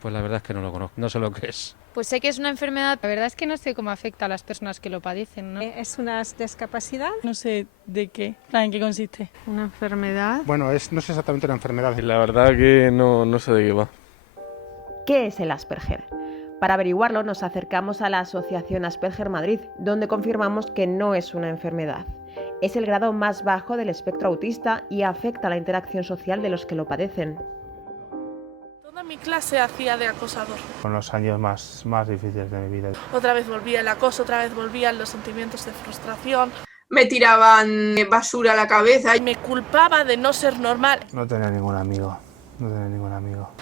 Pues la verdad es que no lo conozco, no sé lo que es. Pues sé que es una enfermedad, la verdad es que no sé cómo afecta a las personas que lo padecen, ¿no? Es una discapacidad. No sé de qué, en qué consiste. Una enfermedad. Bueno, no es exactamente una enfermedad. La verdad que no sé de qué va. ¿Qué es el Asperger? Para averiguarlo nos acercamos a la Asociación Asperger Madrid, donde confirmamos que no es una enfermedad. Es el grado más bajo del espectro autista y afecta la interacción social de los que lo padecen. Toda mi clase hacía de acosador. Son los años más difíciles de mi vida. Otra vez volvía el acoso, otra vez volvían los sentimientos de frustración. Me tiraban basura a la cabeza. Y me culpaba de no ser normal. No tenía ningún amigo.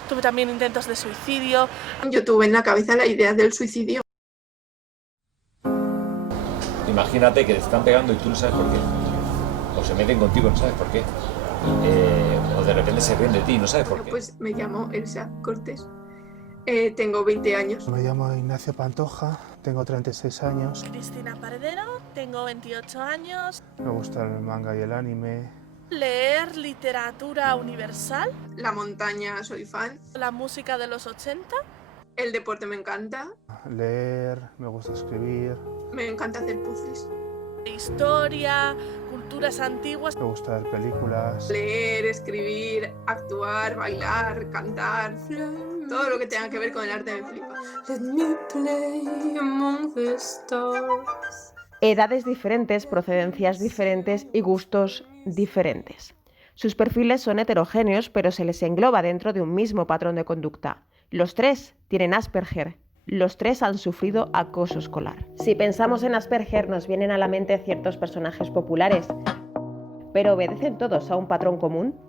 Tuve también intentos de suicidio. Yo tuve en la cabeza la idea del suicidio. Imagínate que te están pegando y tú no sabes por qué. O se meten contigo y no sabes por qué. O de repente se ríen de ti y no sabes por qué. Pues me llamo Elsa Cortés. Tengo 20 años. Me llamo Ignacio Pantoja, tengo 36 años. Cristina Paredero, tengo 28 años. Me gusta el manga y el anime. Leer literatura universal. La montaña, soy fan. La música de los 80. El deporte me encanta. Leer, me gusta escribir. Me encanta hacer puzzles. Historia, culturas antiguas. Me gusta ver películas. Leer, escribir, actuar, bailar, cantar. Todo lo que tenga que ver con el arte me flipa. Let me play among the stars. Edades diferentes, procedencias diferentes y gustos diferentes. Sus perfiles son heterogéneos, pero se les engloba dentro de un mismo patrón de conducta. Los tres tienen Asperger. Los tres han sufrido acoso escolar. Si pensamos en Asperger, nos vienen a la mente ciertos personajes populares. ¿Pero obedecen todos a un patrón común?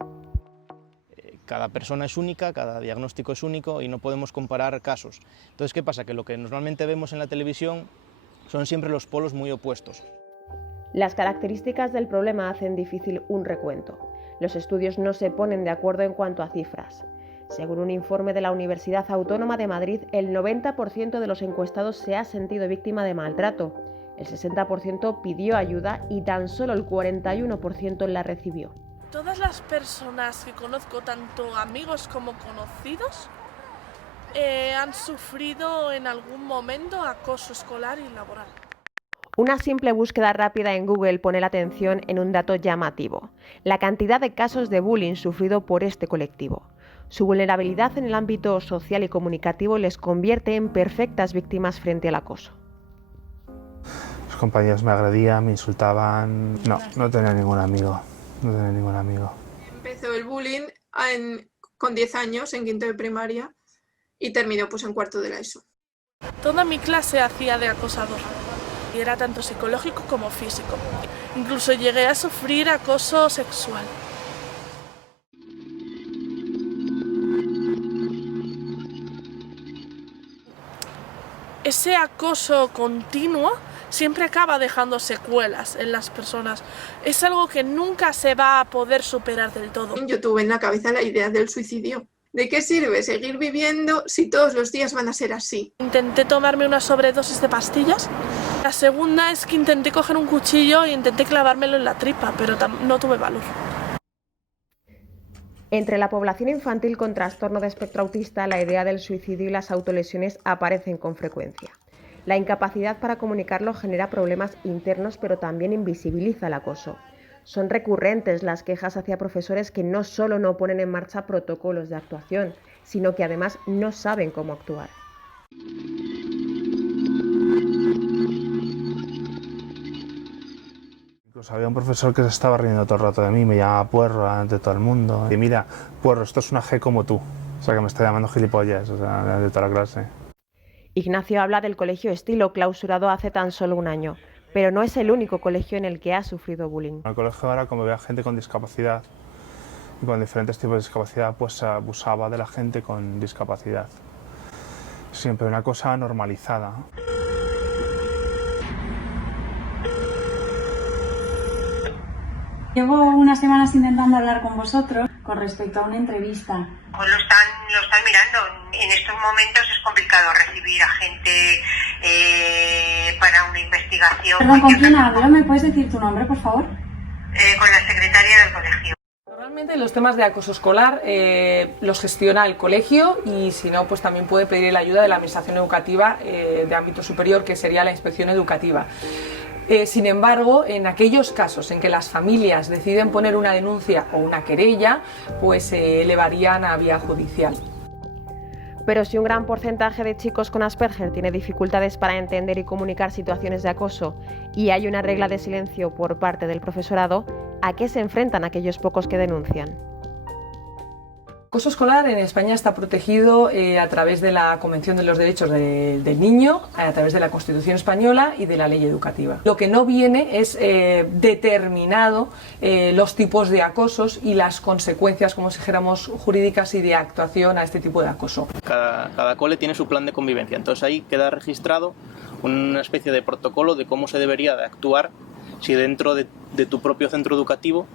Cada persona es única, cada diagnóstico es único y no podemos comparar casos. Entonces, ¿qué pasa? Que lo que normalmente vemos en la televisión son siempre los polos muy opuestos. Las características del problema hacen difícil un recuento. Los estudios no se ponen de acuerdo en cuanto a cifras. Según un informe de la Universidad Autónoma de Madrid, el 90% de los encuestados se ha sentido víctima de maltrato, el 60% pidió ayuda y tan solo el 41% la recibió. Todas las personas que conozco, tanto amigos como conocidos, han sufrido en algún momento acoso escolar y laboral. Una simple búsqueda rápida en Google pone la atención en un dato llamativo: la cantidad de casos de bullying sufrido por este colectivo. Su vulnerabilidad en el ámbito social y comunicativo les convierte en perfectas víctimas frente al acoso. Los compañeros me agredían, me insultaban. No tenía ningún amigo. Empezó el bullying con 10 años, en quinto de primaria, y terminó pues en cuarto de la ESO. Toda mi clase hacía de acosador. Y era tanto psicológico como físico. Incluso llegué a sufrir acoso sexual. Ese acoso continuo siempre acaba dejando secuelas en las personas. Es algo que nunca se va a poder superar del todo. Yo tuve en la cabeza la idea del suicidio. ¿De qué sirve seguir viviendo si todos los días van a ser así? Intenté tomarme una sobredosis de pastillas. La segunda es que intenté coger un cuchillo e intenté clavármelo en la tripa, pero no tuve valor. Entre la población infantil con trastorno de espectro autista, la idea del suicidio y las autolesiones aparecen con frecuencia. La incapacidad para comunicarlo genera problemas internos, pero también invisibiliza el acoso. Son recurrentes las quejas hacia profesores que no solo no ponen en marcha protocolos de actuación, sino que además no saben cómo actuar. Incluso había un profesor que se estaba riendo todo el rato de mí, me llamaba puerro ante todo el mundo. Y mira, puerro, esto es una G como tú. O sea, que me está llamando gilipollas, o sea, de toda la clase. Ignacio habla del colegio Estilo, clausurado hace tan solo un año, pero no es el único colegio en el que ha sufrido bullying. En el colegio ahora, como veo gente con discapacidad y con diferentes tipos de discapacidad, pues se abusaba de la gente con discapacidad. Siempre una cosa normalizada. Llevo unas semanas intentando hablar con vosotros con respecto a una entrevista. Pues lo están mirando. En estos momentos es complicado recibir a gente para una investigación. Perdón, ¿con quién hablo? ¿Me puedes decir tu nombre, por favor? Con la secretaria del colegio. Normalmente los temas de acoso escolar los gestiona el colegio y si no, pues también puede pedir la ayuda de la administración educativa de ámbito superior, que sería la inspección educativa. Sin embargo, en aquellos casos en que las familias deciden poner una denuncia o una querella, pues se elevarían a vía judicial. Pero si un gran porcentaje de chicos con Asperger tiene dificultades para entender y comunicar situaciones de acoso y hay una regla de silencio por parte del profesorado, ¿a qué se enfrentan aquellos pocos que denuncian? El acoso escolar en España está protegido a través de la Convención de los Derechos del Niño, a través de la Constitución Española y de la Ley Educativa. Lo que no viene es determinado los tipos de acosos y las consecuencias, como si dijéramos, jurídicas y de actuación a este tipo de acoso. Cada cole tiene su plan de convivencia, entonces ahí queda registrado una especie de protocolo de cómo se debería de actuar si dentro de tu propio centro educativo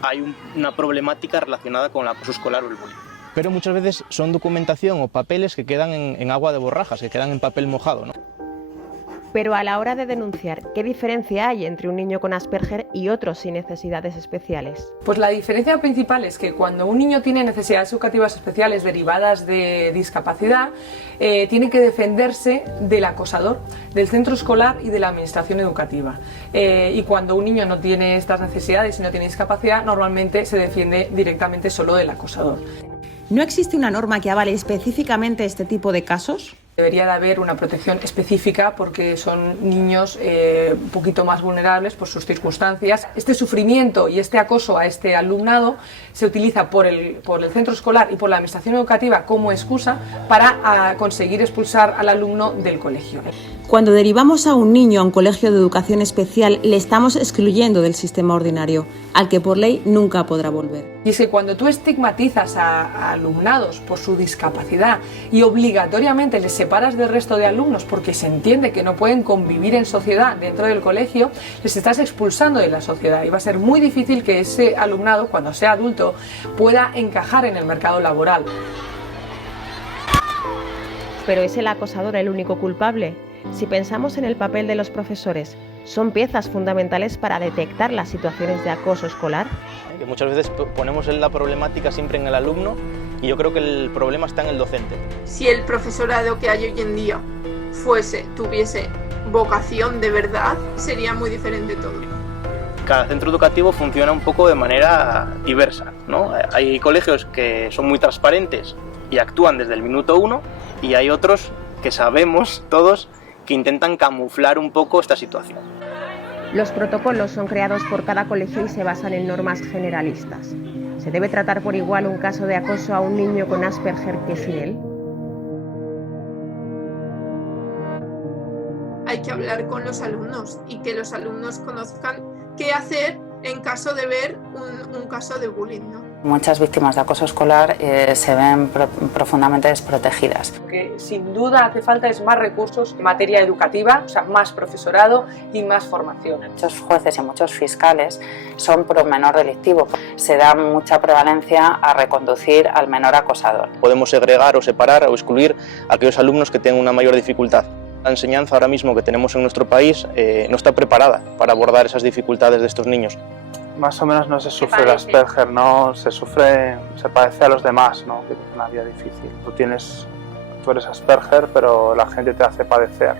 hay una problemática relacionada con el acoso escolar o el bullying. Pero muchas veces son documentación o papeles que quedan en agua de borrajas, que quedan en papel mojado, ¿no? Pero a la hora de denunciar, ¿qué diferencia hay entre un niño con Asperger y otros sin necesidades especiales? Pues la diferencia principal es que cuando un niño tiene necesidades educativas especiales derivadas de discapacidad, tiene que defenderse del acosador, del centro escolar y de la administración educativa. Y cuando un niño no tiene estas necesidades y no tiene discapacidad, normalmente se defiende directamente solo del acosador. ¿No existe una norma que avale específicamente este tipo de casos? Debería de haber una protección específica porque son niños un poquito más vulnerables por sus circunstancias. Este sufrimiento y este acoso a este alumnado se utiliza por el centro escolar y por la administración educativa como excusa para conseguir expulsar al alumno del colegio. Cuando derivamos a un niño a un colegio de educación especial, le estamos excluyendo del sistema ordinario, al que por ley nunca podrá volver. Y es que cuando tú estigmatizas a alumnados por su discapacidad y obligatoriamente les separas del resto de alumnos porque se entiende que no pueden convivir en sociedad dentro del colegio, les estás expulsando de la sociedad y va a ser muy difícil que ese alumnado, cuando sea adulto, pueda encajar en el mercado laboral. ¿Pero es el acosador el único culpable? Si pensamos en el papel de los profesores, ¿son piezas fundamentales para detectar las situaciones de acoso escolar? Que muchas veces ponemos la problemática siempre en el alumno y yo creo que el problema está en el docente. Si el profesorado que hay hoy en día tuviese vocación de verdad, sería muy diferente todo. Cada centro educativo funciona un poco de manera diversa, ¿no? Hay colegios que son muy transparentes y actúan desde el minuto 1 y hay otros que sabemos todos que intentan camuflar un poco esta situación. Los protocolos son creados por cada colegio y se basan en normas generalistas. ¿Se debe tratar por igual un caso de acoso a un niño con Asperger que sin él? Hay que hablar con los alumnos y que los alumnos conozcan qué hacer en caso de ver un caso de bullying, ¿no? Muchas víctimas de acoso escolar se ven profundamente desprotegidas. Lo que sin duda hace falta es más recursos en materia educativa, o sea, más profesorado y más formación. Muchos jueces y muchos fiscales son pro menor delictivo. Se da mucha prevalencia a reconducir al menor acosador. Podemos segregar o separar o excluir a aquellos alumnos que tengan una mayor dificultad. La enseñanza ahora mismo que tenemos en nuestro país no está preparada para abordar esas dificultades de estos niños. Más o menos no se sufre el Asperger, ¿no? Se parece a los demás, ¿no? Que es una vida difícil. Tú eres Asperger, pero la gente te hace padecer.